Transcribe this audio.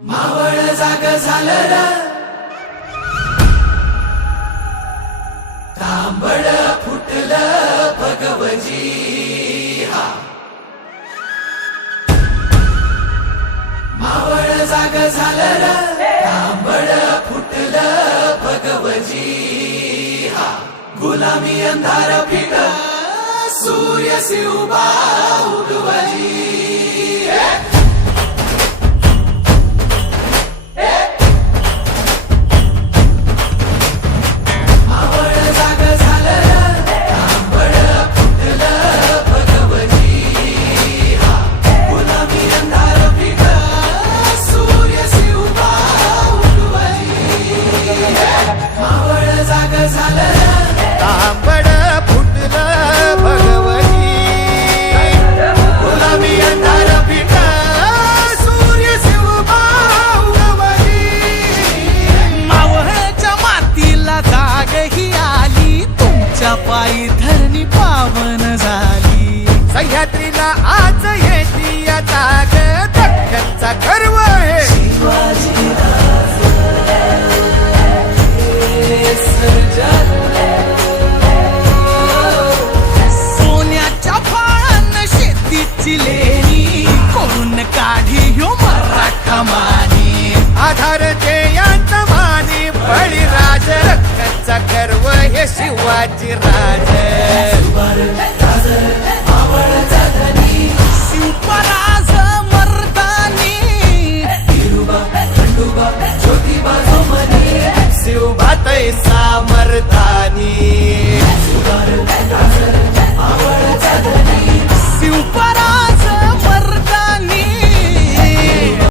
मावळ जाग झालं र. तांबड फुटलं भगवजी हा मावळ जाग झालं र. तांबड फुटलं भगवजी हा गुलामी अंधार फिट सूर्य शिवबा उगवजी मावळ जाग झालं तांबड फुटलं भगवती. गुलाबी अंधार पिठ सूर्य शिवबा मावळच्या मातीला जाग ही आली. तुमच्या पायी धरणी पावन झाली. सह्याद्रीला आज आमची लेणी कोण काढी यो मराठा मानी? आधार जयांचा मानी बळीराज रक्ताचा गर्व हे शिवाजी राज. शिवराज सामर्थानी ज्योतिबा शिवभात